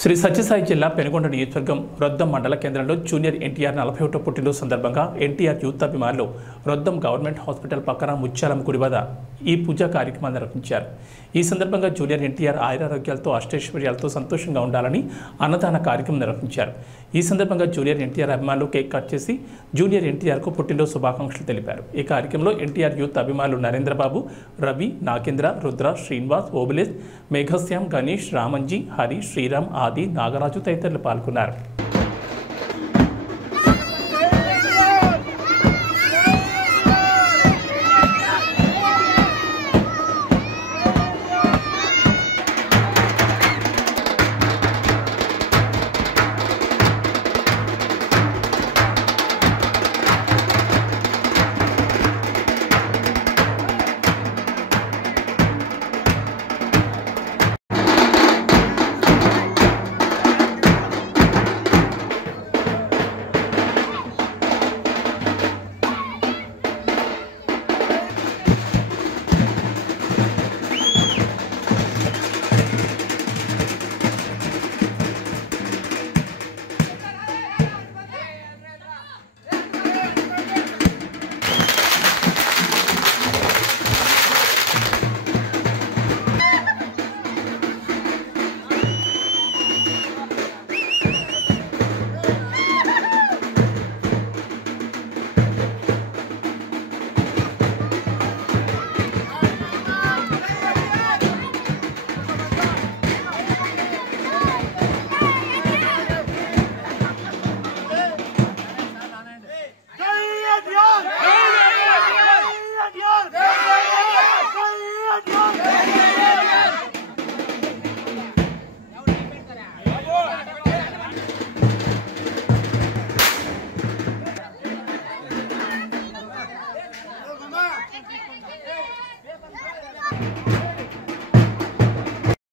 శ్రీ సత్యసాయి జిల్లా పెనుగొండ నియోజకవర్గం రొద్దం మండల కేంద్రంలో జూనియర్ ఎన్టీఆర్ 41వ పుట్టినరోజు సందర్భంగా ఎన్టీఆర్ యూత్ అభిమానులు రొద్దం గవర్నమెంట్ హాస్పిటల్ పక్కన ముత్యాలమ్మ గుడి వద్ద ఈ పూజా కార్యక్రమాన్ని నిర్వహించారు. ఈ సందర్భంగా జూనియర్ ఎన్టీఆర్ ఆయురారోగ్యాలతో అష్టైశ్వర్యాలతో సంతోషంగా ఉండాలని అన్నదాన కార్యక్రమం నిర్వహించారు. ఈ సందర్భంగా జూనియర్ ఎన్టీఆర్ అభిమానులు కేక్ కట్ చేసి జూనియర్ ఎన్టీఆర్కు పుట్టినరోజు శుభాకాంక్షలు తెలిపారు. ఈ కార్యక్రమంలో ఎన్టీఆర్ యూత్ అభిమానులు నరేంద్రబాబు, రవి, నాగేంద్ర, రుద్ర, శ్రీనివాస్, ఓబులేష్, మేఘశ్యామ్, గణేష్, రామంజీ, హరి, శ్రీరామ్, ఆది, నాగరాజు తదితరులు పాల్గొన్నారు.